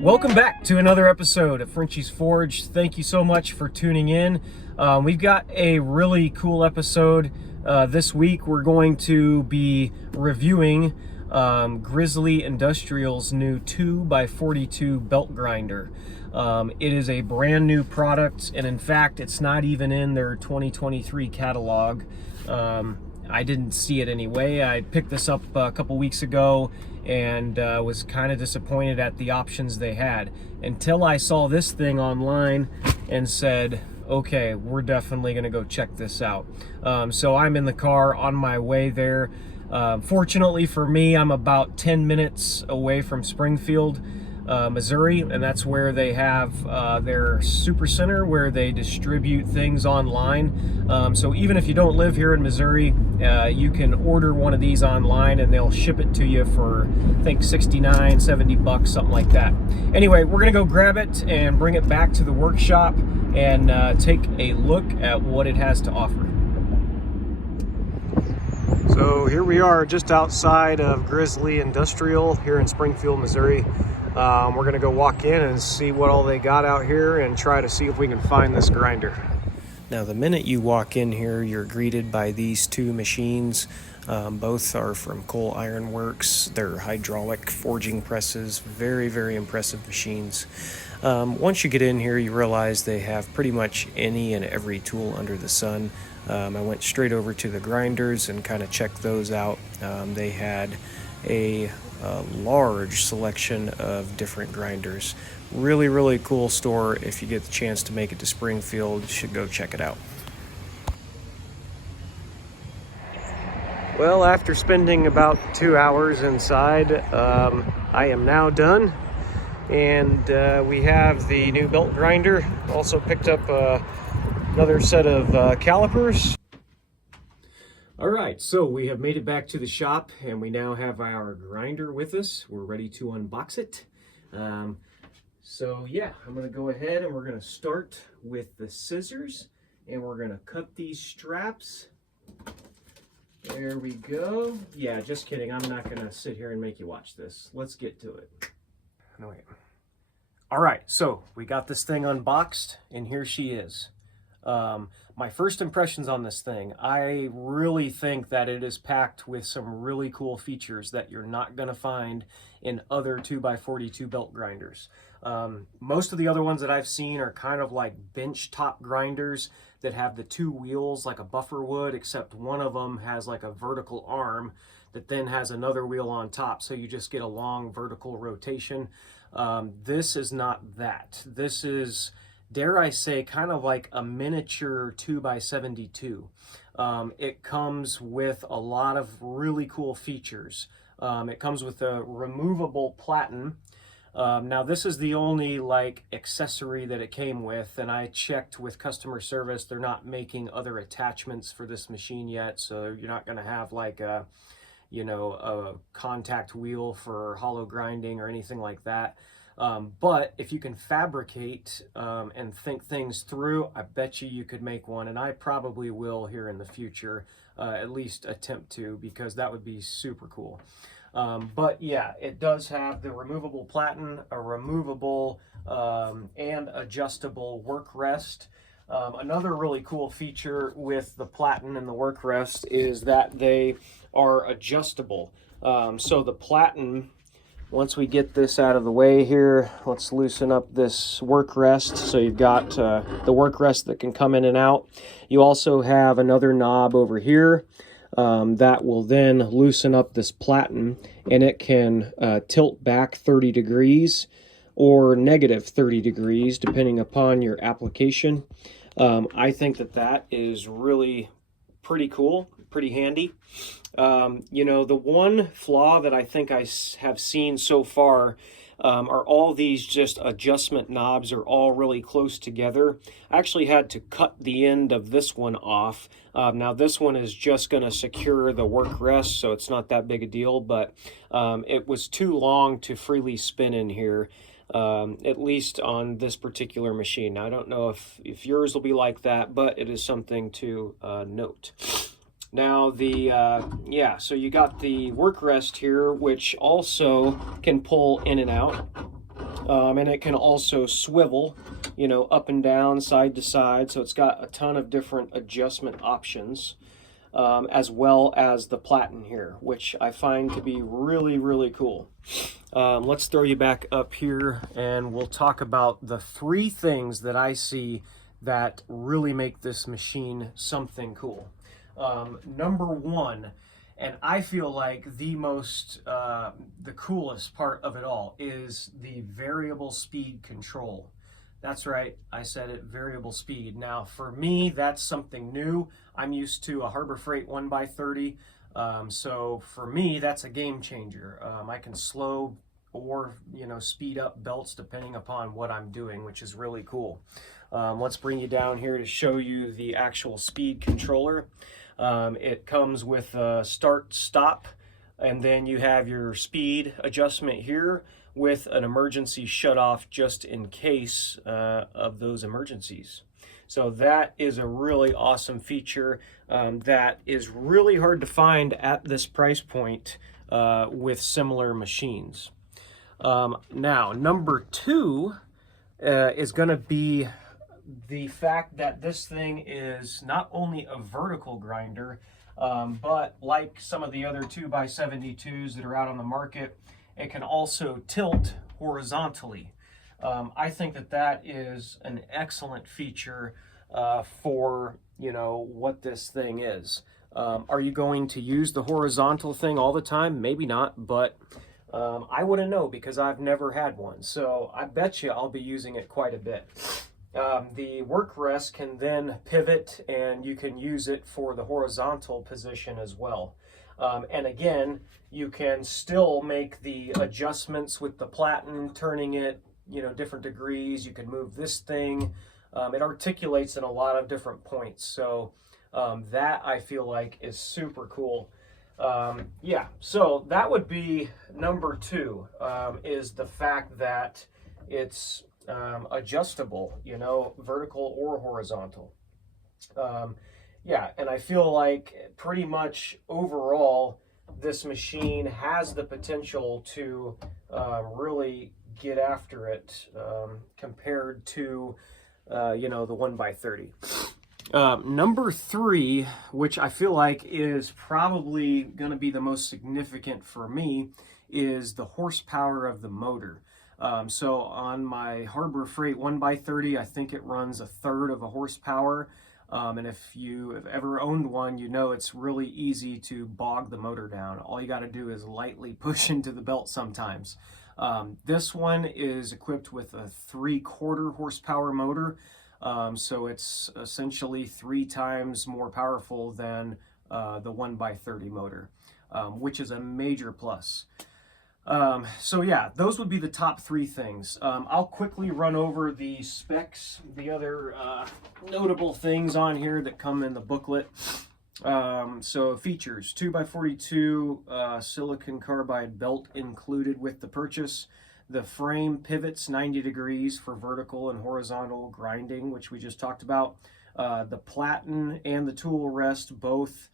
Welcome back to another episode of Frenchie's Forge. Thank you so much for tuning in. We've got a really cool episode this week. We're going to be reviewing Grizzly Industrial's new 2x42 belt grinder. It is a brand new product, and in fact, it's not even in their 2023 catalog. I didn't see it anyway. I picked this up a couple weeks ago and was kind of disappointed at the options they had until I saw this thing online and said, okay, we're definitely going to go check this out. So I'm in the car on my way there. Fortunately for me, I'm about 10 minutes away from Springfield, Missouri, and that's where they have their super center where they distribute things online. So even if you don't live here in Missouri, you can order one of these online and they'll ship it to you for, I think, 69, 70 bucks, something like that. Anyway, we're gonna go grab it and bring it back to the workshop and take a look at what it has to offer. So here we are just outside of Grizzly Industrial here in Springfield, Missouri. We're gonna go walk in and see what all they got out here and try to see if we can find this grinder. Now, the minute you walk in here, you're greeted by these two machines. Both are from Coal Iron Works. They're hydraulic forging presses, very, very impressive machines. Once you get in here, you realize they have pretty much any and every tool under the sun. I went straight over to the grinders and kind of checked those out. They had a large selection of different grinders. Really, really cool store. If you get the chance to make it to Springfield, you should go check it out. Well, after spending about 2 hours inside, I am now done. And we have the new belt grinder. Also picked up another set of calipers. All right, so we have made it back to the shop and we now have our grinder with us. We're ready to unbox it. So yeah, I'm gonna go ahead and we're gonna start with the scissors and we're gonna cut these straps. There we go. Yeah, just kidding. I'm not gonna sit here and make you watch this. Let's get to it. No, wait. All right, so we got this thing unboxed and here she is. My first impressions on this thing, I really think that it is packed with some really cool features that you're not going to find in other 2x42 belt grinders. Most of the other ones that I've seen are kind of like bench top grinders that have the two wheels like a buffer would, except one of them has like a vertical arm that then has another wheel on top, so you just get a long vertical rotation. This is not that. This is, dare I say, kind of like a miniature 2x72. It comes with a lot of really cool features. It comes with a removable platen. Now this is the only like accessory that it came with, and I checked with customer service. They're not making other attachments for this machine yet, so you're not going to have like a, you know, a contact wheel for hollow grinding or anything like that. But if you can fabricate and think things through, I bet you could make one, and I probably will here in the future, at least attempt to, because that would be super cool. But yeah, it does have the removable platen, a removable and adjustable work rest. Another really cool feature with the platen and the work rest is that they are adjustable. So the platen, once we get this out of the way here, let's loosen up this work rest. So you've got the work rest that can come in and out. You also have another knob over here that will then loosen up this platen, and it can tilt back 30 degrees or negative 30 degrees depending upon your application. I think that that is really pretty cool, pretty handy. You know, the one flaw that I think I have seen so far are all these just adjustment knobs are all really close together. I actually had to cut the end of this one off. Now this one is just going to secure the work rest, so it's not that big a deal, but it was too long to freely spin in here. At least on this particular machine. Now, I don't know if yours will be like that, but it is something to note. Now so you got the work rest here, which also can pull in and out. And it can also swivel, you know, up and down, side to side. So it's got a ton of different adjustment options, as well as the platen here, which I find to be really, really cool. Let's throw you back up here and we'll talk about the 3 things that I see that really make this machine something cool. Number 1, and I feel like the most, the coolest part of it all is the variable speed control. That's right, I said it, variable speed. Now for me, that's something new. I'm used to a Harbor Freight 1x30. So for me, that's a game changer. I can slow or, you know, speed up belts depending upon what I'm doing, which is really cool. Let's bring you down here to show you the actual speed controller. It comes with a start, stop, and then you have your speed adjustment here with an emergency shut off just in case of those emergencies. So that is a really awesome feature that is really hard to find at this price point with similar machines. Now, number 2 is going to be the fact that this thing is not only a vertical grinder, but like some of the other 2x72s that are out on the market, it can also tilt horizontally. I think that that is an excellent feature for, you know, what this thing is. Are you going to use the horizontal thing all the time? Maybe not, but I wouldn't know because I've never had one. So I bet you I'll be using it quite a bit. The work rest can then pivot and you can use it for the horizontal position as well. And again, you can still make the adjustments with the platen, turning it, you know, different degrees. You can move this thing. It articulates in a lot of different points. So that I feel like is super cool. Yeah, so that would be number 2, is the fact that it's adjustable, you know, vertical or horizontal. Yeah, and I feel like pretty much overall, this machine has the potential to really get after it compared to, you know, the 1x30. Number 3, which I feel like is probably going to be the most significant for me, is the horsepower of the motor. So on my Harbor Freight 1x30, I think it runs 1/3 of a horsepower. And if you have ever owned one, you know it's really easy to bog the motor down. All you got to do is lightly push into the belt sometimes. This one is equipped with a 3/4 horsepower motor. So it's essentially 3 times more powerful than the 1x30 motor, which is a major plus. So yeah, those would be the top 3 things. I'll quickly run over the specs, the other notable things on here that come in the booklet. So features, 2x42 silicon carbide belt included with the purchase. The frame pivots 90 degrees for vertical and horizontal grinding, which we just talked about. The platen and the tool rest both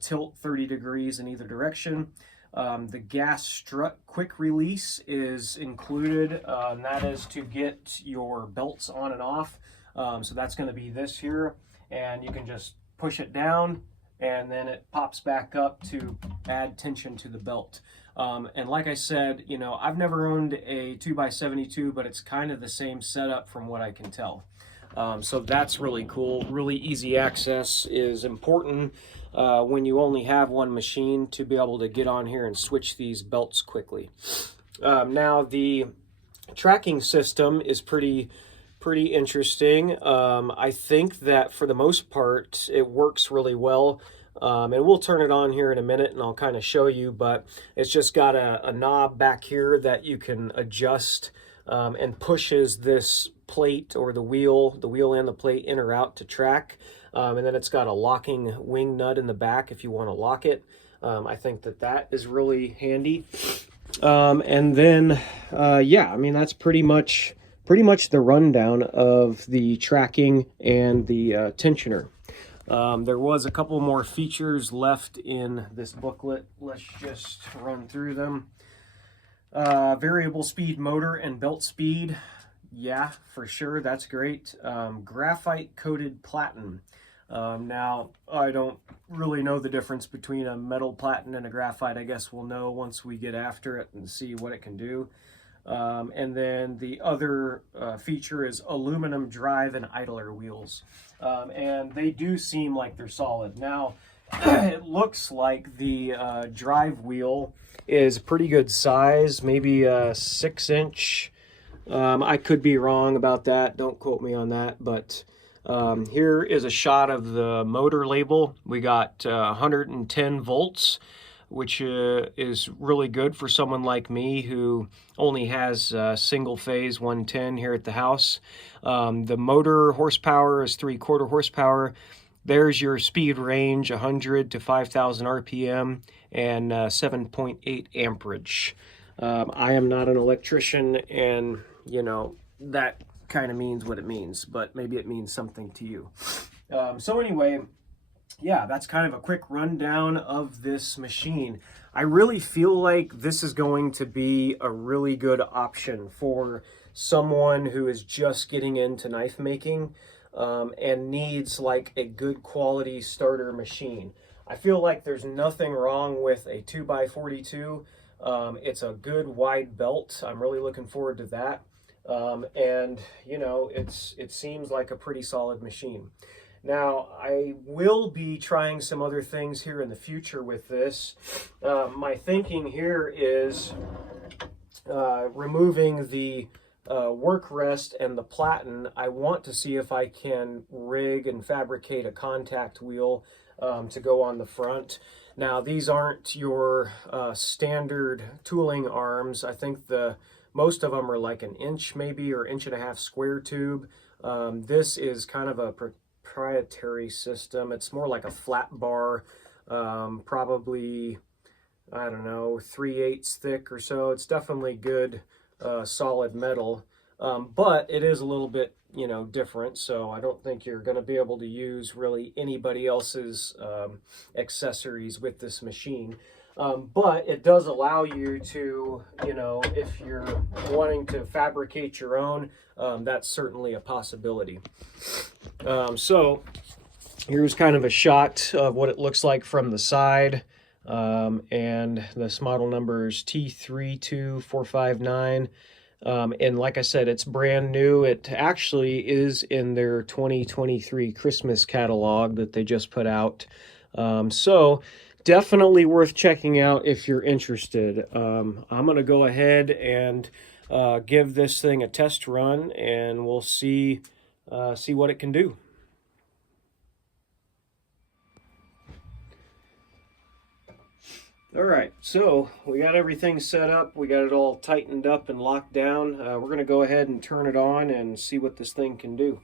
tilt 30 degrees in either direction. The gas strut quick release is included, and that is to get your belts on and off. So that's going to be this here, and you can just push it down and then it pops back up to add tension to the belt. And like I said, you know, I've never owned a 2x72, but it's kind of the same setup from what I can tell. So that's really cool. Really easy access is important when you only have one machine, to be able to get on here and switch these belts quickly. Now the tracking system is pretty interesting. I think that for the most part it works really well. And we'll turn it on here in a minute and I'll kind of show you, but it's just got a knob back here that you can adjust and pushes this plate or the wheel and the plate in or out to track. And then it's got a locking wing nut in the back if you want to lock it. I think that is really handy. And then, yeah, I mean, that's pretty much the rundown of the tracking and the tensioner. There was a couple more features left in this booklet. Let's just run through them. Variable speed motor and belt speed. Yeah, for sure. That's great. Graphite coated platen. Now, I don't really know the difference between a metal platen and a graphite. I guess we'll know once we get after it and see what it can do. And then the other feature is aluminum drive and idler wheels. And they do seem like they're solid. Now, it looks like the drive wheel is pretty good size, maybe a 6-inch. I could be wrong about that. Don't quote me on that. But here is a shot of the motor label. We got 110 volts, which is really good for someone like me who only has single phase 110 here at the house. The motor horsepower is 3/4 horsepower. There's your speed range, 100 to 5,000 RPM and 7.8 amperage. I am not an electrician, and you know, that kind of means what it means, but maybe it means something to you. So anyway, yeah, that's kind of a quick rundown of this machine. I really feel like this is going to be a really good option for someone who is just getting into knife making and needs like a good quality starter machine. I feel like there's nothing wrong with a 2x42. It's a good wide belt. I'm really looking forward to that. And you know, it seems like a pretty solid machine. Now, I will be trying some other things here in the future with this. My thinking here is removing the work rest and the platen. I want to see if I can rig and fabricate a contact wheel to go on the front. Now, these aren't your standard tooling arms. I think most of them are like 1 inch maybe, or 1.5 inch square tube. This is kind of a proprietary system. It's more like a flat bar, probably, I don't know, 3/8 thick or so. It's definitely good, solid metal, but it is a little bit, you know, different. So I don't think you're going to be able to use really anybody else's accessories with this machine. But it does allow you to, you know, if you're wanting to fabricate your own, that's certainly a possibility. So here's kind of a shot of what it looks like from the side. And this model number is T32459. And like I said, it's brand new. It actually is in their 2023 Christmas catalog that they just put out. So definitely worth checking out if you're interested. I'm going to go ahead and give this thing a test run, and we'll see what it can do. All right, so we got everything set up. We got it all tightened up and locked down. We're going to go ahead and turn it on and see what this thing can do.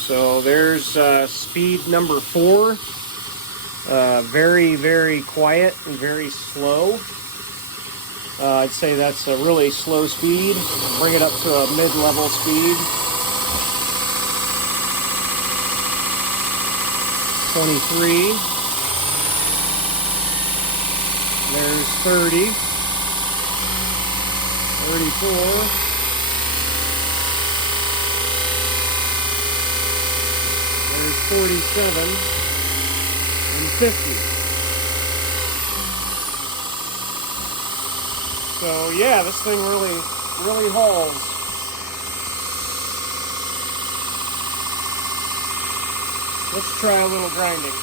So there's speed number 4. Very, very quiet and very slow. I'd say that's a really slow speed. Bring it up to a mid-level speed. 23. There's 30. 34. There's 47. And 50. So yeah, this thing really hauls. Let's try a little grinding.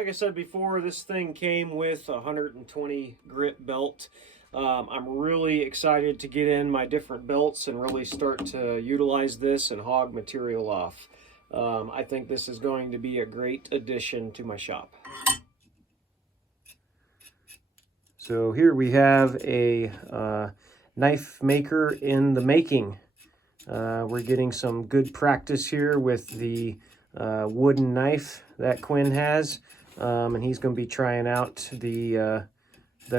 like I said before, this thing came with a 120 grit belt. I'm really excited to get in my different belts and really start to utilize this and hog material off. I think this is going to be a great addition to my shop. So here we have a knife maker in the making. We're getting some good practice here with the wooden knife that Quinn has, and he's going to be trying out the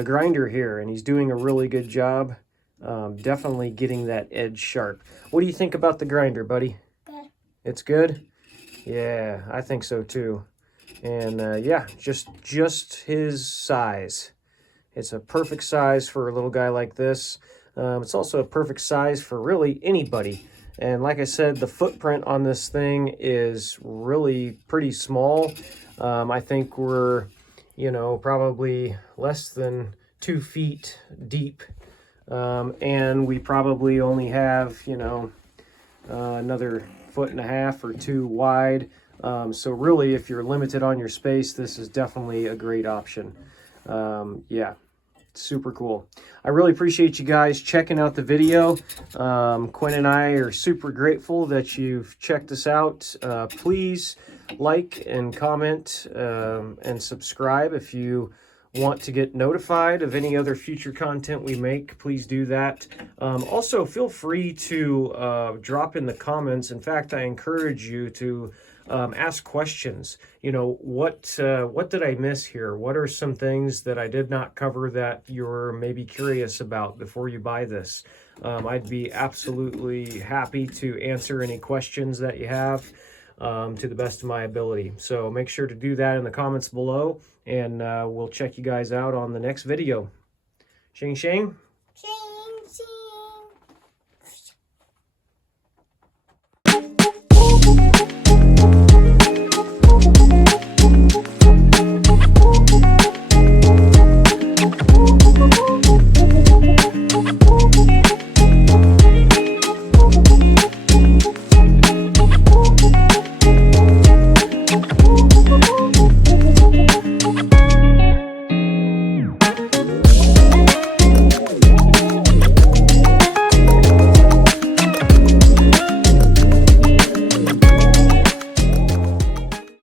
grinder here, and he's doing a really good job. Definitely getting that edge sharp. What do you think about the grinder, buddy? Good. It's good? Yeah, I think so too. And yeah, just his size. It's a perfect size for a little guy like this. It's also a perfect size for really anybody. And like I said, the footprint on this thing is really pretty small. I think we're, you know, probably less than 2 feet deep. And we probably only have, you know, another 1.5 feet or 2 wide. So really, if you're limited on your space, this is definitely a great option. Yeah, super cool. I really appreciate you guys checking out the video. Quinn and I are super grateful that you've checked us out. Please like and comment and subscribe if you want to get notified of any other future content we make. Please do that. Also, feel free to drop in the comments. In fact, I encourage you to ask questions. You know, what did I miss here? What are some things that I did not cover that you're maybe curious about before you buy this? I'd be absolutely happy to answer any questions that you have to the best of my ability. So make sure to do that in the comments below, and we'll check you guys out on the next video. Shing Shing.